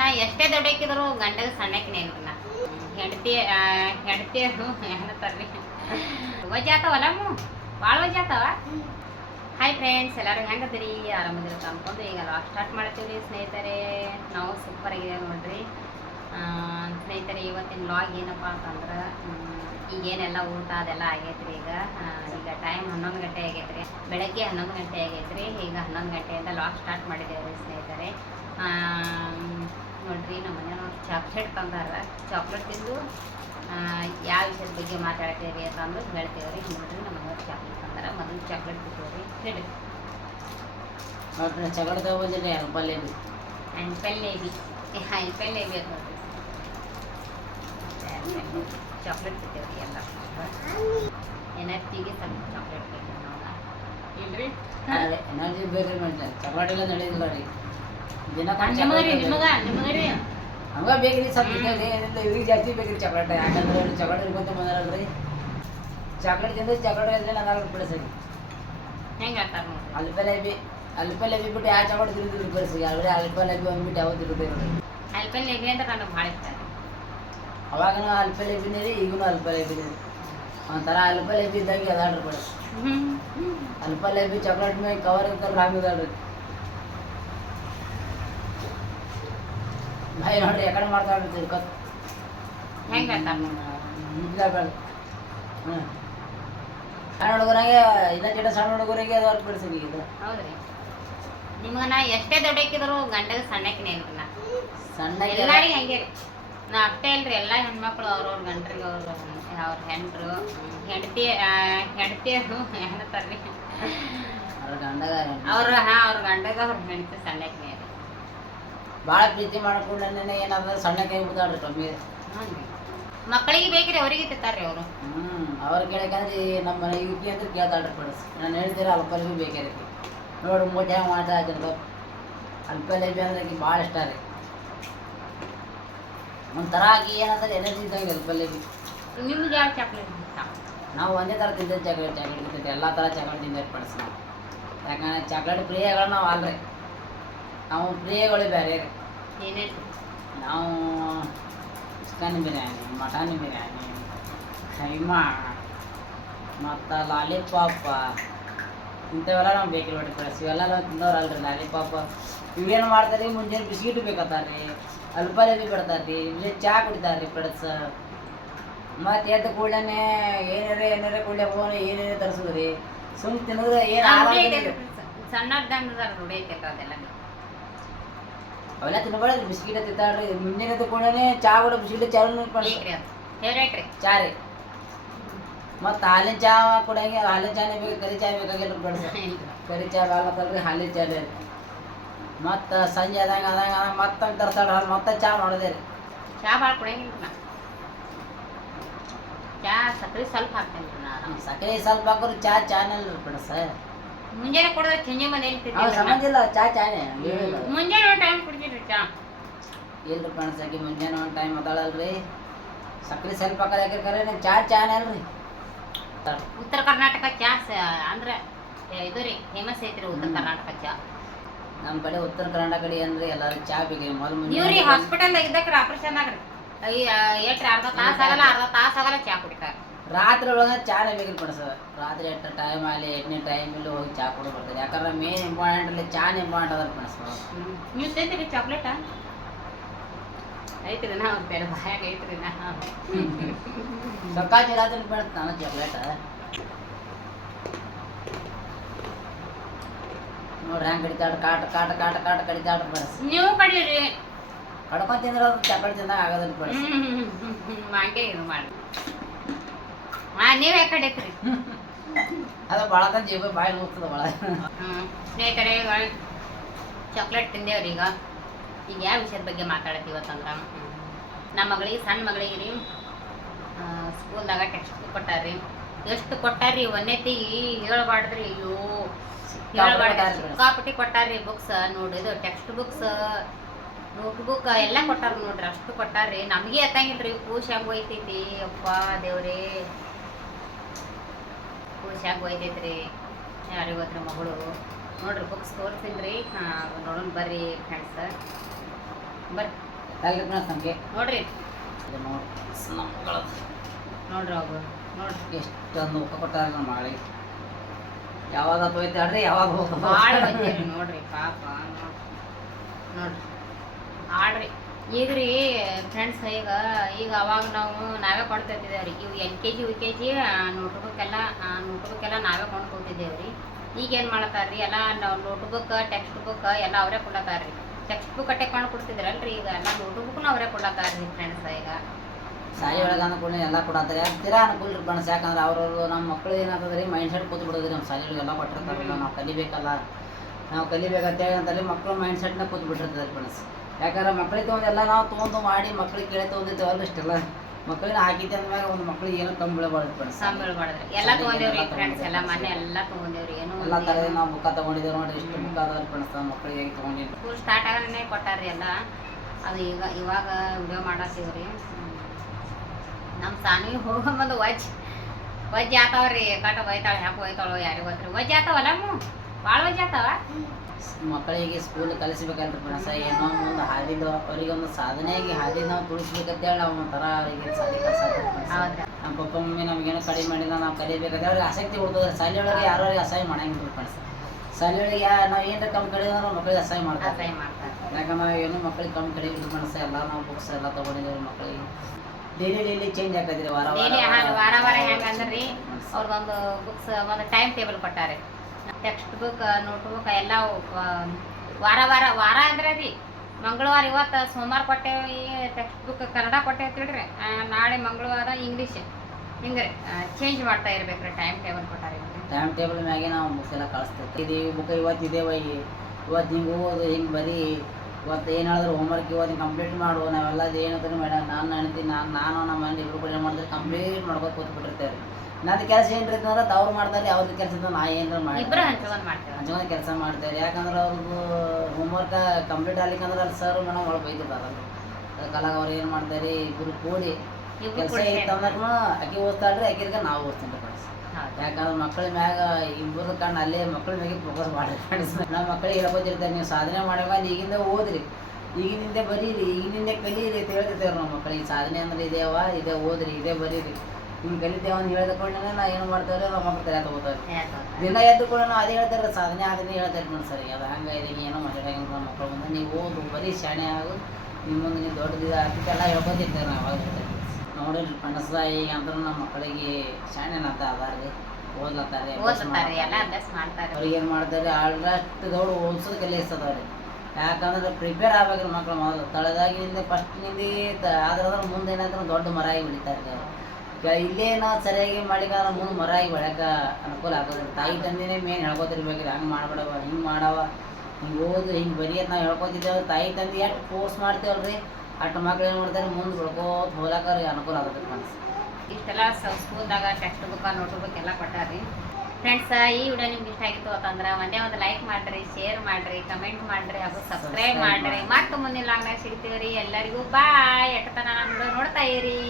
ನಾ ಎಷ್ಟೇ ದೊಡ್ಡಕ್ಕಿದ್ರು ಗಂಡಗ ಸಣ್ಣಕ್ಕಿನೇ ನಾ ಹೆಂಡತಿ ಹೆಂಡತಿ ಏನಂತಾರ್ರಿ ವಜ್ಜಾತವಲ್ಲ ಮೂ ಭಾಳ ವಜ್ಜಾತವ? ಹಾಯ್ ಫ್ರೆಂಡ್ಸ್ ಎಲ್ಲರೂ ಹೆಂಗದಿರಿ? ಆರಾಮದಿರ ಅನ್ಕೊಂಡು ಈಗ ಲಾಗ್ ಸ್ಟಾರ್ಟ್ ಮಾಡ್ತೀವಿ ರೀ ಸ್ನೇಹಿತರೆ. ನಾವು ಸೂಪರ್ ಆಗಿದ್ದೇವೆ ನೋಡ್ರಿ. ಸ್ನೇಹಿತರೆ ಇವತ್ತಿನ ಲಾಗ್ ಏನಪ್ಪ ಅಂತಂದ್ರೆ ಈಗೇನೆಲ್ಲ ಊಟ ಅದೆಲ್ಲ ಆಗೈತ್ರಿ ಈಗ. ಈಗ ಟೈಮ್ ಹನ್ನೊಂದು ಗಂಟೆ ಆಗೈತ್ರಿ. ಬೆಳಗ್ಗೆ ಹನ್ನೊಂದು ಗಂಟೆ ಆಗೈತ್ರಿ. ಈಗ ಹನ್ನೊಂದು ಗಂಟೆಯಿಂದ ಲಾಗ್ ಸ್ಟಾರ್ಟ್ ಮಾಡಿದ್ದೇವೆ ರೀ ಸ್ನೇಹಿತರೆ. ನೋಡ್ರಿ ನಮ್ಮ ಮನೆಯವ್ರು ಚಾಕ್ಲೇಟ್ ತಂದಾರ. ಚಾಕ್ಲೇಟ್ ತಿಂದು ಯಾವ ವಿಷಯದ ಬಗ್ಗೆ ಮಾತಾಡ್ತೀವಿ ಅಂತ ಅಂದು ಹೇಳ್ತೀವಿ ರೀ ನೋಡ್ರಿ ನಮ್ಮ ಮನೆಯವ್ರು ಚಾಕ್ಲೇಟ್ ತಂದಾರ. ಮೊದಲು ಚಾಕ್ಲೇಟ್ ಬಿಟ್ಟಿವ್ರಿ ಹೇಳಿ ನೋಡ್ರಿ ಚವರದೋಲಿನ ಹ್ಯಾಂಡ್ ರೂಪಾಯಿ ಆ್ಯಂಪಲ್ ನೇವಿ ಆ್ಯಂಪಲ್ ನೇವಿ ಅದು ನೋಡ್ರಿ. ಚಾಕ್ಲೇಟ್ ಎಲ್ಲ ಎನರ್ಜಿಗೆ ಸ್ವಲ್ಪ ಚಾಕ್ಲೇಟ್ ಬೇಕು ಇಲ್ರಿ ಎನರ್ಜಿ ಬೇಕ್ರಿ ಮಾಡ್ತಾರೆ ಚಪಾಟಿ ಎಲ್ಲ ರೀ ದಿನ ನಿಮಗ ಹಂಗ ಬೇಕ್ರಿ ಸ್ವಲ್ಪ ಏನಿಲ್ಲ ಇವ್ರಿಗೆ ಜಾಸ್ತಿ ಬೇಕ್ರಿ ಚಾಕ್ಲೇಟ್ ಯಾಕಂದ್ರೆ ಇರ್ಕೊಂತ ಬಂದಾರಲ್ರಿ. ಚಾಕ್ಲೇಟ್ ತಿಂದ್ರೆ ಚಾಕ್ಲೇಟ್ ಇದ್ರೆ ನಾನು ಬಿಡಿಸರಿ ಹೆಂಗೆ ಆಗ್ತಾರೆ ನೋಡ್ರಿ? ಅಲ್ಪಲೆ ಬಿ ಅಲ್ಪಲೆ ಬಿ ಬಿಟ್ಟು ಯಾವ ಚಾಕ್ಲೇಟ್ ತಿಂದಿದ್ರು ಬಿಡಿಸಿ ಅವ್ರೆ ಅಲ್ಪಲೆ ಬಿ ಅಂದ್ಬಿಟ್ಟು ಯಾವತ್ತು ಇರುತ್ತೆ ನೋಡಿ ಆ್ಯಂಪಲ್ ಅಂತ ನನಗೆ ಭಾಳ ಇಷ್ಟ. ಅವಾಗನೂ ಅಲ್ಪಲೆ ಬಿನೇ ರೀ ಈಗಲೂ ಅಲ್ಪಲೆ ಬಿನೇ ರೀ ಒಂಥರ ಅಲ್ಪಲೆ ಬಿ ಇದ್ದಂಗೆ ಅದಾಡ್ರಿ ಬಿಡಿ. ಅಲ್ಪಲೆ ಬಿ ಚಾಕ್ಲೇಟ್ ಮೇಲೆ ಕವರ್ ಇರ್ತಾರಲ್ಲ ಹಂಗೆ ಇದಾಡ್ರಿ ಭಾಯ್ ನೋಡ್ರಿ ಯಾಕಡೆ ಮಾಡ್ತಾಡ್ರಿ ತಿರ್ಕೊತ್ ಹೆಂಗೆ ಇಲ್ಲ ಬೇಡ. ಹ್ಞೂ ಸಣ್ಣ ಹುಡುಗರಾಗೆ ಇನ್ನ ಚಿಟ ಸಣ್ಣ ಹುಡುಗರಿಗೆ ಅದು ಹೊರತು ಬಿಡ್ಸಿ ಈಗ. ಹೌದ್ರಿ. ನಿಮ್ಗೆ ನಾ ಎಷ್ಟೇ ದೊಡ್ಡಕ್ಕಿದ್ರು ಗಂಡಗ ಸಣ್ಣಕ್ಕಿನೇ ಸಣ್ಣಕ್ಕೆ ನಾ ಸಣ್ಣ ಎಲ್ಲರಿಗೆ ಹಂಗೆ ರೀ. ನಾ ಅಷ್ಟೇ ಇಲ್ರಿ ಎಲ್ಲ ಹೆಣ್ಮಕ್ಳು ಅವ್ರವ್ರ ಗಂಡ್ರಿಗೆ ಅವ್ರ ಅವ್ರ ಹೆಂಡ್ರು ಹೆಂಡತಿ ಹೆಂಡತಿ ಹೆಣ್ತಾರ್ರಿ. ಅವ್ರ ಗಂಡಗ ಅವ್ರ ಹಾ ಅವ್ರ ಗಂಡಗ ಅವ್ರ ಹೆಂಡತಿ ಸಣ್ಣಕ್ಕೆ. ಭಾಳ ಪ್ರೀತಿ ಮಾಡ್ಕೊಂಡು ಏನಾದ್ರೆ ಸಣ್ಣಕ್ಕೆ ಬಿಡ್ತಾಳ್ರಿ ತಮ್ಮಿ. ಮಕ್ಕಳಿಗೆ ಬೇಕ್ರಿ ಅವರಿಗೆ ತಿಂತಾರ್ರಿ ಅವರು. ಹ್ಞೂ ಅವ್ರ ಕೇಳಕಂದ್ರೆ ನಮ್ಮ ಮನೆ ಯುಕಿ ಅಂತ ಕೇಳ್ತಾಳ್ರಿ ಪಡಿಸ್ ನಾನು ಹೇಳ್ತೀರ ಅಲ್ಪಲ್ಲಿ ಬೇಕೇ ರೀ ನೋಡಿ ಮೂಟೆ ಮಾಡ್ತಾ ಇದ್ದರು ಅಲ್ಪಲ್ಲಿ ಅಂದ್ರೆ ಭಾಳ ಇಷ್ಟ ರೀ. ಒಂಥರ ಆಗಿ ಏನಂದ್ರೆ ಎನರ್ಜಿ ಇದ್ದಂಗೆ ಅಲ್ಪಲ್ಲಿ ಬಿ ನಿಮ್ಗೆ ಯಾವ ಚಾಕ್ಲೇಟ್ ಇಷ್ಟ? ನಾವು ಒಂದೇ ಥರ ತಿಂದ ಚಾಕ್ಲೇಟ್ ಚಾಕ್ಲೇಟ್ ತಿಂತೈತೆ ಎಲ್ಲ ಥರ ಚಾಕ್ಲೇಟ್ ತಿಂದ ಪಡಿಸ್ ನಾವು. ಯಾಕಂದ್ರೆ ಚಾಕ್ಲೇಟ್ ಪ್ರಿಯಗಳು ನಾವು ಅಲ್ರಿ. ನಾವು ಪ್ರಿಯಗಳು ಬೇರೆ ರೀ. ಏನೇನು ನಾವು ಚಿಕನ್ ಬಿರಿಯಾನಿ ಮಟನ್ ಬಿರಿಯಾನಿ ಕೈಮಾ ಮತ್ತು ಲಾಲಿಪಾಪ ಇಂಥವೆಲ್ಲ ನಾವು ಬೇಕ್ರಿ ಹೊಟ್ಟೆ ಕಳಿಸಿ ಇವೆಲ್ಲ ನಾವು ತಿಂದವ್ರಲ್ರಿ ಲಾಲಿಪಾಪ ಇವೇನು ಮಾಡ್ತಾರೆ? ಮುಂಜಾನೆ ಬಿಸ್ಕಿಟ್ ಬೇಕತ್ತಾರ ರೀ ಅಲ್ಪಲೇಬಿ ಬಿಡ್ತಾರೆ ರೀ ಇಲ್ಲಿ ಚಹಾ ಕುಡಿತಾರ್ರಿ ಪಡಸ. ಮತ್ತೆ ಎದ್ದ ಕೂಡಲೇ ಏನಾರೇ ಏನಾರ ಕೂಡಲೇ ಫೋನ್ ಏನೇನೇ ತರಿಸೋದು ಸುಮ್ ತಿನ್ನೋದ್ರ ಏನ ಸಣ್ಣ ದಂಡದಾರ ರೂಢಿ ಐತೆ ಅದೆಲ್ಲ ಅವೆಲ್ಲ ತಿನ್ಬೇಡ್ರಿ ಬಿಸ್ಕಿಟ್ ತಿಂತಾಳ್ರಿ. ಮುಂಜಾನೆ ಎದ್ದ ಕೂಡಲೇ ಚಹಾ ಕೂಡ ಬಿಸ್ಕಿಟ್ ಚಾಲು ಚಾ ರೀ. ಮತ್ತೆ ಹಾಲಿನ ಚಾ ಕೊಡಂಗೆ ಹಾಲಿನ ಚಾನೇ ಬೇಕು ಕರಿ ಚಾ ಬೇಕಾಗಿಲ್ಲ ಕರಿ ಚಾ ಬಾಗತ್ತಲ್ರಿ ಹಾಲಿನ ಚಾ ರೀ ಮತ್ತು ಸಂಜೆ ಆದಂಗ ಆದಂಗ ಮತ್ತೆ ತರ್ತಾಳ ಮತ್ತೆ ಚಾ ಮಾಡಿದೆ ರೀ ಚಾ ಭಾಳ ಕುಡಿಯಂಗಿಲ್ಲ. ನಾ ಚಾ ಸಕ್ರೆ ಸ್ವಲ್ಪ ಹಾಕ್ತೇನೆ ನಾನು ಸಕ್ಕರೆ ಸ್ವಲ್ಪ ಹಾಕಿದ್ರು ಚಾ ಚಾನಲ್ ಸರ್. ಮುಂಜಾನೆ ಕುಡಿದ್ರೆ ಚಂಜೆ ಮನೆ ಅವ್ ಸಂಬಂಧ ಇಲ್ಲ ಚಾ ಚಾನೆ ಮುಂಜಾನೆ ಒಂದು ಟೈಮ್ ಕುಡಿದ್ರಿ ಚಾ. ಎಲ್ರಿ ಸಕಿ ಮುಂಜಾನೆ ಒಂದು ಟೈಮ್ ಅದಾಳಲ್ರಿ. ಸಕ್ಕರೆ ಸ್ವಲ್ಪ ಹಾಕೋದು ಕರೆ ಚಾ ಚಾನೆ ಅಲ್ರಿ ಉತ್ತರ ಕರ್ನಾಟಕ ಚಾ ಅಂದ್ರೆ ಇದು ರೀ ಫೇಮಸ್ ಐತ್ರಿ ಉತ್ತರ ಕರ್ನಾಟಕ ಚಾ. ನಮ್ಮ ಕಡೆ ಉತ್ತರ ಕರ್ನಾಟಕ ಕಡೆ ಅಂದ್ರೆ ಎಲ್ಲರೂ ಚಾ ಬೇಕು ಮೊದಲು ಇವ್ರಿ ಹಾಸ್ಪಿಟಲ್ ಇದ್ದಕ್ರ ಆಪರೇಷನ್ ಆಗ್ರಿ. ಎಟ್ರಿ ಅರ್ಧ ತಾಸ ಆಗಲ್ಲ ಅರ್ಧ ತಾಸ ಆಗಲ್ಲ ಚಾ ಕುಡಿತಾರೆ. ರಾತ್ರಿ ಒಳಗೆ ಚಾನೇ ಬೇಕ್ರಿ ಸರ್. ರಾತ್ರಿ ಎಷ್ಟು ಟೈಮ್ ಆಗಲಿ ಎಂಟನೇ ಟೈಮ್ ಇಲ್ಲಿ ಹೋಗಿ ಚಾ ಕೊಡು ಬರ್ತಾರೆ ಯಾಕಂದ್ರೆ ಮೇನ್ ಇಂಪಾರ್ಟೆಂಟ್ ಅಲ್ಲಿ ಚಾನ್ ಇಂಪಾರ್ಟೆಂಟ್ ಅದ ಸರ್. ನೀವು ತಿಂತೀರಿ ಚಾಕ್ಲೇಟ ಐತ್ರಿ ನಾ ಒಂದು ಬೇರೆ ಬಾಯಾಗ ಐತ್ರಿ ನಾ. ಸೊಕ್ಕಾಚಿ ರಾತ್ರಿ ಬೇಡ ನಾನು ಚಾಕ್ಲೇಟ್ ನೋಡ್ರಿ ಹೆಂಗೆ ಕಡಿತಾಡ್ರಿ ಕಾಟ ಕಾಟ ಕಾಟ ಕಾಟ ಕಡಿತಾಡ್ರಿ ಬಡಿಸ್ ನೀವು ಕಡೀರಿ ಕಡ್ಕೊಂಡ್ ತಿಂದ್ರೆ ಅದು ಚಾಕ್ಲೇಟ್ ತಿಂದಾಗ ಆಗೋದಿಲ್ಲ ಬಡಿಸ್ ಹಂಗೆ ಇದು ಮಾಡಿ. ಹಾ ನೀವೇ ಕಡಿತ್ರಿ ಅದು ಭಾಳ ತನ ಜೀವ ಬಾಯಿ ಹೋಗ್ತದೆ ಭಾಳ. ಹ್ಮ್. ಸ್ನೇಹಿತರೆ ಈಗ ಚಾಕ್ಲೇಟ್ ತಿಂದೇವ್ರಿ ಈಗ. ಈಗ ಯಾವ ವಿಷಯದ ಬಗ್ಗೆ ಮಾತಾಡತ್ತೀವಿ ಅಂತಂದ್ರೆ ನಮ್ಮ ಮಗಳಿಗೆ ಸಣ್ಣ ಮಗಳಿಗೆ ರೀ ಸ್ಕೂಲ್ದಾಗ ಟೆಕ್ಸ್ಟ್ ಕೊಟ್ಟಾರ್ರಿ. ಎಷ್ಟು ಕೊಟ್ಟಾರ್ರಿ ತಿ ಹೇಳ್ಬಾರ್ದ್ರಿ ಅಯ್ಯೋ. ಸಿಕ್ಕಾಪಟ್ಟಿ ಕೊಟ್ಟಾರ್ರಿ ಬುಕ್ಸ್ ನೋಡಿ ಇದು ಟೆಕ್ಸ್ಟ್ ಬುಕ್ಸ್ ನೋಟ್ ಬುಕ್ ಎಲ್ಲ ಕೊಟ್ಟಾರ ನೋಡ್ರಿ ಅಷ್ಟು ಕೊಟ್ಟಾರ್ರಿ. ನಮಗೆ ಎತ್ತಂಗಿಲ್ರಿ ಕೂಶ್ ಹೆಂಗ್ ಹೋಯ್ತೈತಿ? ಅಪ್ಪ ದೇವ್ರಿ. ಕೂಶ್ ಹೆಂಗ್ ಹೋಯ್ತೈತ್ರಿ? ಮಗಳು ನೋಡ್ರಿ ಬುಕ್ಸ್ ತೋರಿಸ್ತೀನಿ ರೀ ನೋಡೋಣ ಬರ್ರಿ ಫ್ರೆಂಡ್ಸ್ ಬರ್ರಿ. ನಮಗೆ ನೋಡ್ರಿ. ಇದು ನೋಡಿ ನಮ್ಮ ಮಗಳದು ನೋಡ್ರಿ ಅವ್ರು. ನೋಡ್ರಿ. ಎಷ್ಟೊಂದು ಮುಖ ಕೊಟ್ಟಾರ ನಮ್ಮ ಮಗಳಿಗೆ. ಯಾವಾಗ ಹೋಯ್ತು ಹೇಳ್ರಿ ಯಾವಾಗ ಭಾಳ ಬಂದಿರಿ ನೋಡ್ರಿ, ಪಾಪ, ನೋಡ್ರಿ. ಆಡ್ರಿ ಈಗ ರೀ ಫ್ರೆಂಡ್ಸ್ ಈಗ ಈಗ ಅವಾಗ ನಾವು ನಾವೇ ಕೊಡ್ತಿದ್ದೇವೆ ರೀ ಇವು L K G U K G ನೋಟ್ಬುಕ್ಕೆಲ್ಲ ನೋಟ್ಬುಕ್ಕೆಲ್ಲ ನಾವೇ ಕೊಂಡು ಕೂತಿದ್ದೇವೆ ರೀ ಈಗ ಏನು ಮಾಡತ್ತಾರ ರೀ ಎಲ್ಲ ನಾವು ನೋಟ್ಬುಕ್ ಟೆಕ್ಸ್ಟ್ ಬುಕ್ ಎಲ್ಲ ಅವರೇ ಕೊಡ್ಲತ್ತಾರ ರೀ ಟೆಕ್ಸ್ಟ್ ಬುಕ್ ಅಟ್ಟೆ ಕೊಂಡು ಕೊಡ್ತಿದ್ರಲ್ರಿ ಈಗ. ಎಲ್ಲ ನೋಟ್ಬುಕ್ನು ಅವರೇ ಕೊಡ್ಲತ್ತಾರ ರೀ ಫ್ರೆಂಡ್ಸ್ ಈಗ. ಶಾಲೆ ಒಳಗೆ ಅನುಕೂಲ ಎಲ್ಲ ಕೊಡತ್ತಾರೆ ತೀರಾ ಅನುಕೂಲ ರೀ ಫ್ರೆಂಡ್ಸ್ ಯಾಕಂದ್ರೆ ಅವ್ರವ್ರು ನಮ್ಮ ಮಕ್ಳು ಏನಾಗ್ತದೆ ರೀ ಮೈಂಡ್ ಸೆಟ್ ಕೂತ್ ಬಿಡೋದ್ರಿ ನಮ್ಮ ಶಾಲೆ ಒಳಗೆಲ್ಲ ಕೊಟ್ಟಿರ್ತಾರಲ್ಲ ನಾವು ಕಲಿಬೇಕಲ್ಲ. ನಾವು ಕಲಿಬೇಕಂತೇಳಿ ಅಂತಲ್ಲಿ ಮಕ್ಕಳು ಮೈಂಡ್ ಸೆಟ್ನ ಕೂತ್ ಬಿಟ್ಟಿರ್ತದೆ ಫ್ರೆಂಡ್ಸ್ ಯಾಕಂದ್ರೆ ಮಕ್ಳಿಗೆ ತೊಗೊಂಡೆಲ್ಲ ನಾವು ತೊಗೊಂಡು ಮಾಡಿ ಮಕ್ಳಿಗೆ ಕೇಳಿ ತೊಗೊಂಡಿದ್ದೇವಲ್ಲ ಇಷ್ಟೆಲ್ಲ ಮಕ್ಕಳಿಗೆ ಹಾಕಿದ್ದೆ ಅಂದ್ಮೇಲೆ ಒಂದು ಮಕ್ಳಿಗೆ ಏನೂ ಕಮ್ಮಿ ಬೀಳಬಾರ್ದು ಫ್ರೆಂಡ್ಸ್ ಎಲ್ಲ ತೊಗೊಂಡೇವ್ರಿ ಫ್ರೆಂಡ್ಸ್ ಎಲ್ಲ ಮನೆ ಎಲ್ಲ ತೊಗೊಂಡೇವ್ರಿ. ಏನು ಎಲ್ಲ ಥರದ ನಾವು ಮುಖ ತೊಗೊಂಡಿದ್ದೇವೆ ನೋಡ್ರಿ ಇಷ್ಟು ಮುಖ ಅದಾವ್ರಿ ಫ್ರೆಂಡ್ಸ್ ನಮ್ಮ ಮಕ್ಕಳಿಗೆ ತೊಗೊಂಡಿದ್ದು. ಸ್ಕೂಲ್ ಸ್ಟಾರ್ಟ್ ಆಗನೇ ಕೊಟ್ಟಾರ್ರಿ ಎಲ್ಲ. ಅದು ಈಗ ಇವಾಗ ವಿಡಿಯೋ ಮಾಡತ್ತೀವ್ರಿ ನಮ್ಮ ಸಾನಿ ಹೋಗಂಬಂದು ವಜ್ ವಜ್ ಆತಾವ್ರಿ ಕಟ ಒಯ್ತಾಳೆ ಯಾಕೆ ಒಯ್ತಾಳೋ ಯಾರಿಗೆ ಗೊತ್ತ್ರಿ ವಜ್ ಆತಾವಲ್ಲ ಮೂ ಭಾಳ ವಜ್ ಆತಾವ? ಮಕ್ಕಳಿಗೆ ಸ್ಕೂಲ್ ಕಲಿಸ್ಬೇಕಲ್ರಿ ಕಣಸ ಏನೋ ಒಂದು ಹಾದಿದ್ದು ಅವರಿಗೆ ಒಂದು ಸಾಧನೆಯಾಗಿ ಹಾದಿ ನಾವು ತುಳಿಸ್ಬೇಕಂತೇಳಿ ನಾವು ಒಂಥರ ಅವರಿಗೆ ಸಾಲಿ ಕಲ್ಸಾಕ ಹೌದ್ರಾ. ನಮ್ಮ ಪಪ್ಪ ಮಮ್ಮಿ ನಮಗೇನು ಕಡಿಮೆ ಮಾಡಿಲ್ಲ ನಾವು ಕಲಿಬೇಕಂತ ಅವ್ರಿಗೆ ಆಸಕ್ತಿ ಉಳ್ತದೆ ಶಾಲೆಯೊಳಗೆ ಯಾರು ಅಸಹಾಯ ಮಾಡಂಗಿಲ್ಲ ಕಣಸ. ಶಾಲೆ ಒಳಗೆ ಯಾ ನಾವು ಏನಾರ ಕಮ್ಮಿ ಕಡಿದ್ರೆ ಮಕ್ಕಳಿಗೆ ಅಸಹಾಯ ಮಾಡ್ತಾರೆ. ಯಾಕಂದ್ರೆ ನಾವು ಏನು ಮಕ್ಕಳಿಗೆ ಕಮ್ಮಿ ಕಡಿಮೆ ಕಣಸ ಎಲ್ಲ ನಾವು ಬುಕ್ಸ್ ಎಲ್ಲ ತೊಗೊಂಡಿದ್ದೇವೆ ಮಕ್ಕಳಿಗೆ ಡೈಲಿ ಚೇಂಜ್ ಆಗ್ತದ್ರಿ ವಾರ ಡೈಲಿ ಹಾಂ ವಾರ ವಾರ ಹೆಂಗೆ. ಅಂದ್ರೆ? ಅವ್ರದ್ದೊಂದು ಬುಕ್ಸ್ ಒಂದು ಟೈಮ್ ಟೇಬಲ್ ಕೊಟ್ಟಾರೆ. ಟೆಕ್ಸ್ಟ್ ಬುಕ್ ನೋಟ್ ಬುಕ್ ಎಲ್ಲ ವಾರ ವಾರ ವಾರ ಅಂದ್ರೆ ರೀ ಮಂಗಳವಾರ ಇವತ್ತು ಸೋಮವಾರ ಕೊಟ್ಟೇವಿ ಟೆಕ್ಸ್ಟ್ ಬುಕ್ ಕನ್ನಡ ಕೊಟ್ಟೆ ತಿಳ್ರಿ ನಾಳೆ ಮಂಗಳವಾರ ಇಂಗ್ಲೀಷ್ ಹಿಂಗೆ ಚೇಂಜ್ ಮಾಡ್ತಾ ಇರ್ಬೇಕ್ರಿ ಟೈಮ್ ಟೇಬಲ್ ಕೊಟ್ಟಾರೆ. ಟೈಮ್ ಟೇಬಲ್ ಮ್ಯಾಗೆ ನಾವು ಬುಕ್ಸ್ ಎಲ್ಲ ಕಳಿಸ್ತೇವೆ ಇದು ಬುಕ್ ಇವತ್ತು ಇದೇ ವೈ. ಇವತ್ತು ಹಿಂಗೆ ಓದು ಹಿಂಗೆ ಬರೀ ಇವತ್ತು ಏನು ಹೇಳಿದ್ರು ಹೋಮ್ವರ್ಕ್ ಇವತ್ತು ಕಂಪ್ಲೀಟ್ ಮಾಡು ನಾವೆಲ್ಲ ಏನಂದ್ರೆ ಮೇಡಮ್ ನಾನು ಹೇಳ್ತೀನಿ ನಾನು ನಾನು ನಮ್ಮ ಮನೆ ಇಬ್ಬರು ಕೂಡ ಏನು ಮಾಡಿದ್ರೆ ಕಂಪ್ಲೀಟ್ ಮಾಡ್ಕೊಂಡು ಕೂತ್ಬಿಟ್ಟಿರ್ತೇವೆ ನಾನು ಕೆಲಸ ಏನು ಇರ್ತದೆ ಅಂದ್ರೆ ಅವ್ರು ಮಾಡ್ತಾರೆ ಅವ್ರದ್ದು ಕೆಲಸ ನಾ ಏನಾರ ಮಾಡಿ ಹಂಚ್ಕೊಂಡ್ ಕೆಲಸ ಮಾಡ್ತಾರೆ ಯಾಕಂದ್ರೆ ಅವ್ರದ್ದು ಹೋಮ್ವರ್ಕ್ ಕಂಪ್ಲೀಟ್ ಆಗ್ಲಿಕ್ಕಂದ್ರೆ ಅಲ್ಲಿ ಸರ್ ಮೇಡಮ್ ಒಳಗೆ ಬೈತಿರ್ತಾರಲ್ಲ ಅದಕ್ಕೆಲ್ಲ ಅವ್ರು ಏನು ಮಾಡ್ತಾರೆ ಇಬ್ಬರು ಕೂಡಿ ಕೆಲಸ ಇತ್ತಂದ್ರೆ ಆಕೆ ಓದ್ತಾಳ್ರಿ ಆಕಿರ್ಗೆ ನಾವು ಓದ್ತೀನಿ ಯಾಕಂದ್ರೆ ಮಕ್ಕಳ ಮ್ಯಾಗ ಇಬ್ಬರು ಕಣ್ಣು ಅಲ್ಲೇ ಮಕ್ಕಳ ಮ್ಯಾಗೆ ಫೋಕಸ್ ಮಾಡಿ ನಮ್ಮ ಮಕ್ಕಳಿಗೆ ಹೇಳ್ಕೊತಿರ್ತಾರೆ ನೀವು ಸಾಧನೆ ಮಾಡಿ ಈಗಿಂದ ಓದ್ರಿ. ಈಗಿನಿಂದ ಬರೀರಿ ಈಗಿನಿಂದ ಕಲೀರಿ ಅಂತ ಹೇಳ್ತಿರ್ತೇವೆ ನಮ್ಮ ಮಕ್ಕಳಿಗೆ ಸಾಧನೆ ಅಂದ್ರೆ ಇದೇವ ಇದೇ ಓದ್ರಿ ಇದೇ ಬರೀರಿ. ಹಿಂಗೆ ಕಲಿತೇವೆ ಅಂತ ಹೇಳಿದಕೊಂಡೇ ನಾ ಏನು ಮಾಡ್ತಾರೆ ನಮ್ಮ ಮಕ್ಕಳು ತಲೆ ತಗೋತಾರೆ. ದಿನ ಎದ್ದು ಕೂಡ ನಾವು ಅದೇ ಹೇಳ್ತಾರೆ ಸಾಧನೆ ಆದ್ರೆ ಹೇಳ್ತಾರೆ ನೋಡಿ ಸರಿ ಅದು ಹಂಗ ಇದೆ ಏನೋ ಮಾತಾಡಂಗಿಲ್ಲ ನಮ್ಮ ಮಕ್ಕಳು ಮುಂದೆ ನೀವು ಓದು ಬರೀ ಶಾಣೆ ಆಗು ನಿಮ್ಮ ಮುಂದೆ ನೀವು ದೊಡ್ಡದಿದೆ ಅದಕ್ಕೆಲ್ಲ ಹೇಳ್ಕೊತಿರ್ತೇವೆ ನಾವು ಅವಾಗ ಹೇಳ್ತೇವೆ ನೋಡಿರಿ ಪಣಸ ಈಗ ಅಂದ್ರೆ ನಮ್ಮ ಮಕ್ಕಳಿಗೆ ಶಾಣೆನಂತ ಅದಾರ್ರಿ. ಓದ್ಲತ್ತಾರೆ ಓದ್ಲತ್ತಾರ ಎಲ್ಲ ಮಾಡ್ತಾರೆ. ಅಭ್ಯಾಸ ಮಾಡ್ತಾರೆ ಅವ್ರಿಗೆ ಏನು ಮಾಡ್ತಾರೆ ಆಲ್ರಷ್ಟು ದೌಡ್ ಓದಿಸೋದು ಕಲಿಸ್ತದವ್ರಿ ಯಾಕಂದ್ರೆ ಪ್ರಿಪೇರ್ ಆಗ್ಬೇಕ್ರಿ ಮಕ್ಳು ಮೊದಲು. ತಳದಾಗಿಂದ ಫಸ್ಟ್ನಿಂದ ಆದ್ರೆ ಅದ್ರ ಮುಂದೆ ಏನಾದ್ರೂ ದೊಡ್ಡ ಮರ ಆಗಿ ಬೆಳಿತಾರೆ ಅವರು. ಇಲ್ಲೇ ನಾವು ಸರಿಯಾಗಿ ಮಾಡಿಕಂದ್ರೆ ಮುಂದೆ ಮರ ಆಗಿ ಬೆಳಕ ಅನುಕೂಲ ಆಗೋದ್ರಿ ತಾಯಿ ತಂದೆನೇ ಮೇನ್ ಹೇಳ್ಕೊತಿರ್ಬೇಕ್ರಿ ಹಂಗೆ ಮಾಡ್ಬೇಡವ ಹಿಂಗೆ ಮಾಡವ ಹಿಂಗೆ ಓದು ಹಿಂಗೆ ಬರೀ ನಾವು ಹೇಳ್ಕೊತಿದ್ದೇವೆ. ತಾಯಿ ತಂದೆ ಎಷ್ಟು ಫೋರ್ಸ್ ಮಾಡ್ತೇವಲ್ರಿ? ಅಷ್ಟು ಮಕ್ಳು ಏನು ಮಾಡ್ತಾರೆ? ಮುಂದೆ ಬೆಳ್ಕೋತ ಹೋಲಾಕ ಅನುಕೂಲ ಆಗುತ್ತೆ ಮನಸ್ಸು ಇಷ್ಟೆಲ್ಲ ಸ್ಕೂಲ್ದಾಗ ಟೆಕ್ಸ್ಟ್ ಬುಕ್ ನೋಟ್ ಬುಕ್ ಎಲ್ಲ ಕೊಟ್ಟಾರಿ ಫ್ರೆಂಡ್ಸ್ ಈ ವಿಡಿಯೋ ನಿಮ್ಗೆ ಇಷ್ಟ ಆಗಿತ್ತು ಅಂತಂದ್ರೆ ಒಂದೇ ಒಂದು ಲೈಕ್ ಮಾಡ್ರಿ ಶೇರ್ ಮಾಡ್ರಿ ಕಮೆಂಟ್ ಮಾಡ್ರಿ ಹಾಗೂ ಸಬ್ಸ್ಕ್ರೈಬ್ ಮಾಡ್ರಿ. ಮತ್ತೆ ಮುಂದಿನ ಲಾಗ್ನಾಗ ಸಿಗ್ತೀವಿ ರೀ ಎಲ್ಲರಿಗೂ ಬಾಯ್ ಎಟ್ಟತನ ವಿಡಿಯೋ ನೋಡ್ತಾ ಇರಿ.